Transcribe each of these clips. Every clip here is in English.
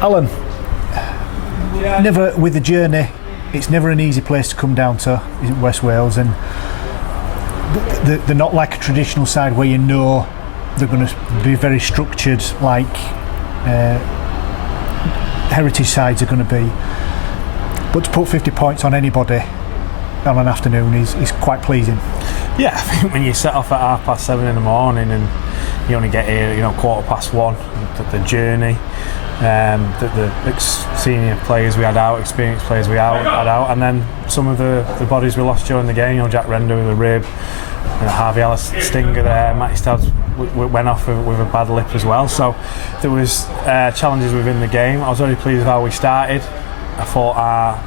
Alan, never with the journey, it's never an easy place to come down to, West Wales, and they're not like a traditional side where you know they're going to be very structured like heritage sides are going to be. But to put 50 points on anybody on an afternoon is quite pleasing. Yeah, I think when you set off at 7:30 in the morning and you only get here, 1:15, the journey, the senior players we had out, experienced players we had out, and then some of the bodies we lost during the game. Jack Render with a rib, Harvey Ellis stinger there, Matty Stubbs went off with a bad lip as well. So there was challenges within the game. I was very pleased with how we started. I thought our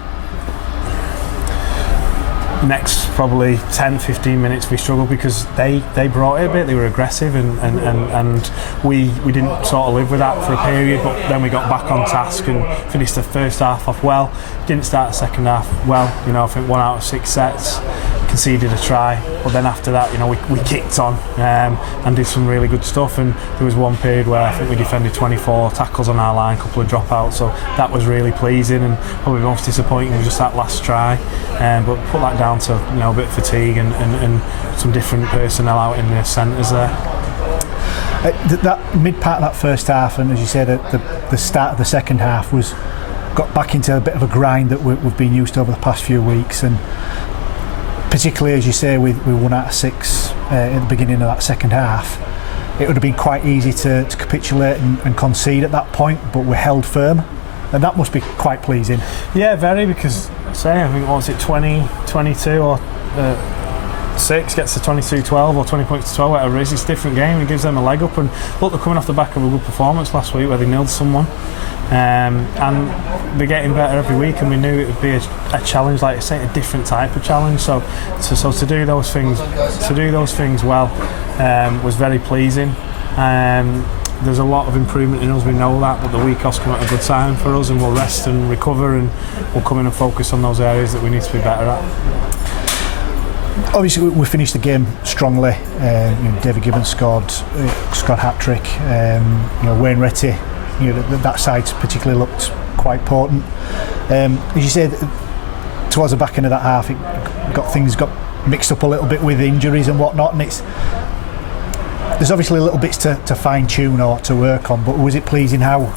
next probably 10-15 minutes we struggled because they brought it a bit. They were aggressive and we didn't sort of live with that for a period, but then we got back on task and finished the first half off well. Didn't start the second half well. I think 1 out of 6 sets, conceded a try, but then after that we kicked on and did some really good stuff. And there was one period where I think we defended 24 tackles on our line, a couple of dropouts, so that was really pleasing. And probably most disappointing was just that last try, but put that down to a bit of fatigue and some different personnel out in the centres there. That mid part of that first half, and as you said, the start of the second half got back into a bit of a grind that we've been used to over the past few weeks, and particularly as you say we 1 out of 6 at the beginning of that second half. It would have been quite easy to capitulate and concede at that point, but we held firm, and that must be quite pleasing. Yeah, very, because I think what was it, 20-22 or 6 gets to 22-12 or 20 points to 12, whatever it is. It's a different game. It gives them a leg up, and look, they're coming off the back of a good performance last week where they nilled someone, and they're getting better every week, and we knew it would be a challenge, like I say, a different type of challenge. So to do those things well was very pleasing. There's a lot of improvement in us, we know that, but the week off's come at a good time for us, and we'll rest and recover, and we'll come in and focus on those areas that we need to be better at. Obviously we finished the game strongly. David Gibbons scored hat-trick. Wayne Retty, that side particularly looked quite potent. As you said, towards the back end of that half, things got mixed up a little bit with injuries and whatnot, and there's obviously little bits to fine-tune or to work on, but was it pleasing how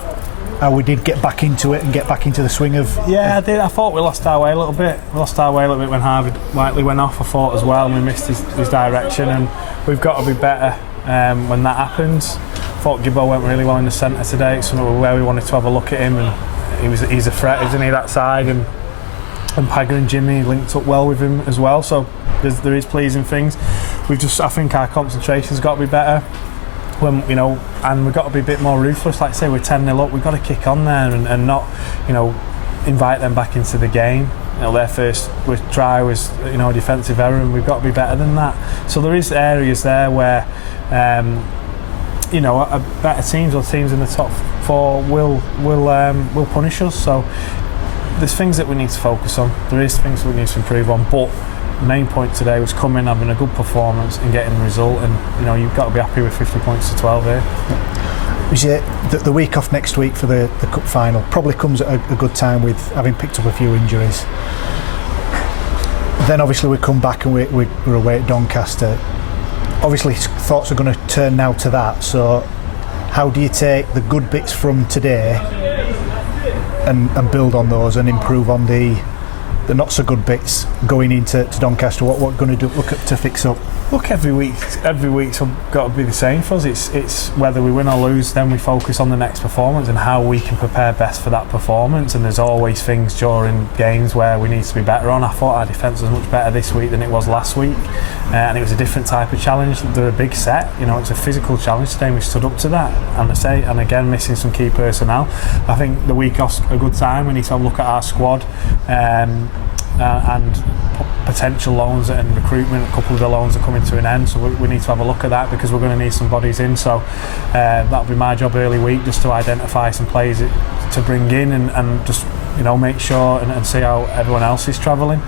we did get back into it and get back into the swing of... Yeah, I did. I thought we lost our way a little bit. When Harvey Whiteley went off, I thought, as well, and we missed his direction, and we've got to be better when that happens. I thought Gibbo went really well in the centre today. It's something where we wanted to have a look at him, and he's a threat, isn't he, that side, and Pagger and Jimmy linked up well with him as well, so there is pleasing things. I think our concentration's got to be better, and we've got to be a bit more ruthless. Like I say, we're 10-0 up, we've got to kick on there and not invite them back into the game. Their first try was a defensive error, and we've got to be better than that. So there is areas there where better teams or teams in the top 4 will punish us. So there's things that we need to focus on. There is things that we need to improve on, but the main point today was coming, having a good performance and getting the result, and you've got to be happy with 50 points to 12 here. You see, the week off next week for the cup final probably comes at a good time with having picked up a few injuries. Then obviously we come back and we're away at Doncaster. Obviously thoughts are going to turn now to that, so how do you take the good bits from today and build on those and improve on the not so good bits going into Doncaster? What we're going to look at to fix up? Look, every week's got to be the same for us. It's whether we win or lose, then we focus on the next performance and how we can prepare best for that performance. And there's always things during games where we need to be better on. I thought our defence was much better this week than it was last week, and it was a different type of challenge. They're a big set, it's a physical challenge today, and we stood up to that. And again, missing some key personnel. I think the week off's a good time. We need to have a look at our squad and potential loans and recruitment. A couple of the loans are coming to an end, so we need to have a look at that, because we're going to need some bodies in. So that'll be my job early week, just to identify some players to bring in and just make sure and see how everyone else is travelling.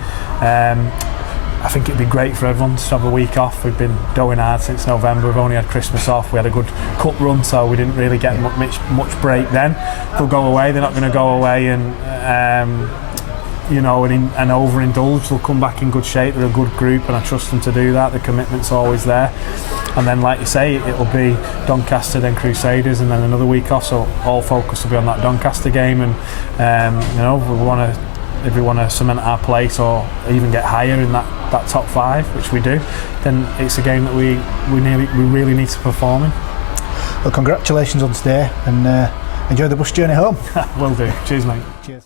I think it'd be great for everyone to have a week off. We've been going hard since November. We've only had Christmas off. We had a good cup run, so we didn't really get much break then. They'll go away. They're not going to go away and overindulge. They'll come back in good shape. They're a good group, and I trust them to do that. The commitment's always there. And then, like you say, it'll be Doncaster, then Crusaders, and then another week off. So all focus will be on that Doncaster game, and if we want to cement our place or even get higher in that top 5, which we do, then it's a game that we really need to perform in. Well, congratulations on today, and enjoy the bus journey home. Will do. Cheers, mate. Cheers.